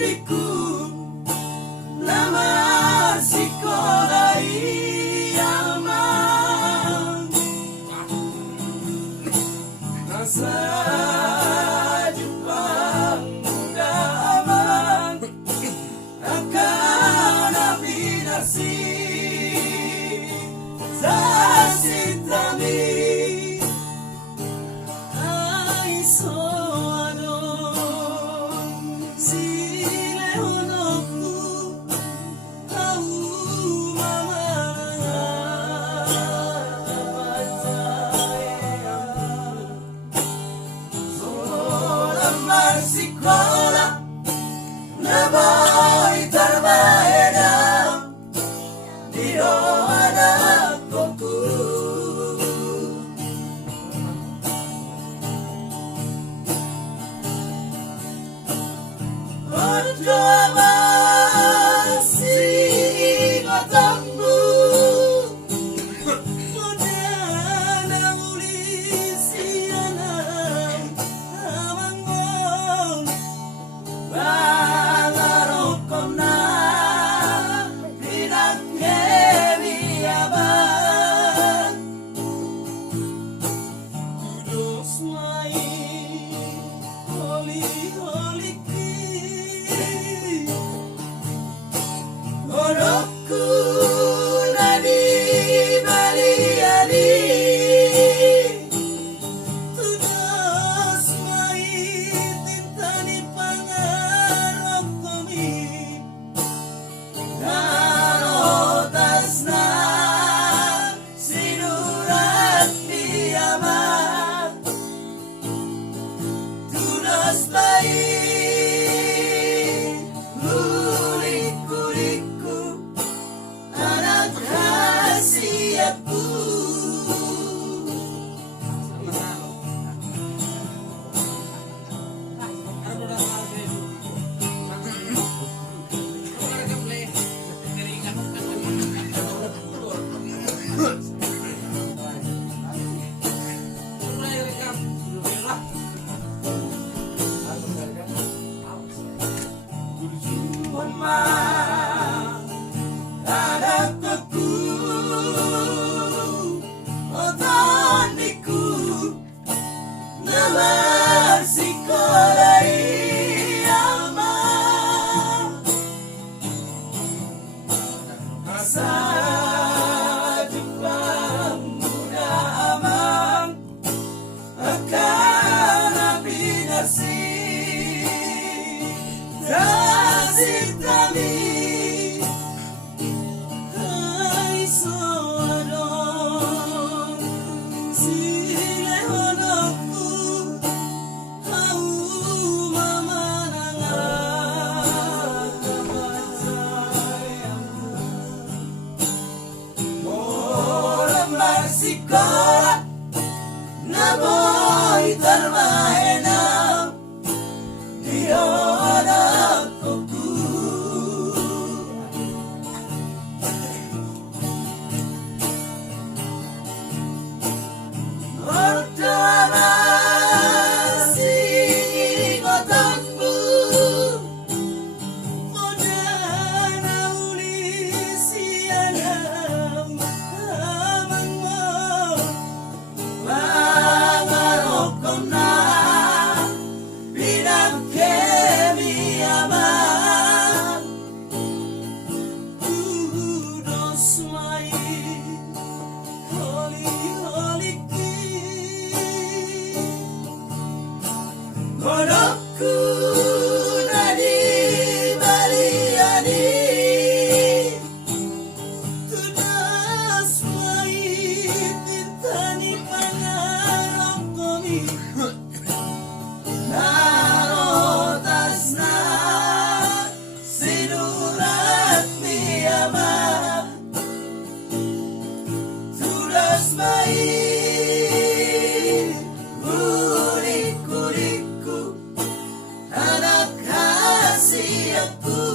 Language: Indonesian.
diku nama sekolah Yaman masa Jepang muda aman akan abinasi sasitami ai soano sile honoku au mama sekolah nabai terbaena di doa koku berdoa masih ngotambu mudana ulisiana amangong bangarokona binakebiaban kudos mai holi-holiki Orokku nadi baliani tudas mai tintani pangarokomi narotasna sinurat diaman tudas mai kuliku anak khasiatku anakku otaniku nama sekolah Yaman masa Jepang muda aman akan abinasi sasitami ai soano sile honoku au mamananga orang sekolah naboy terbaena dia anakku berdoa masih ngotambu mudana ulisiana amangmo bangarokona binakebiaman kudos mai holi-holiki Orokku nadi baliani tudas mai tintani pangarokomi narotasna sinurat diaman tudas mai kuliku anak khasiatku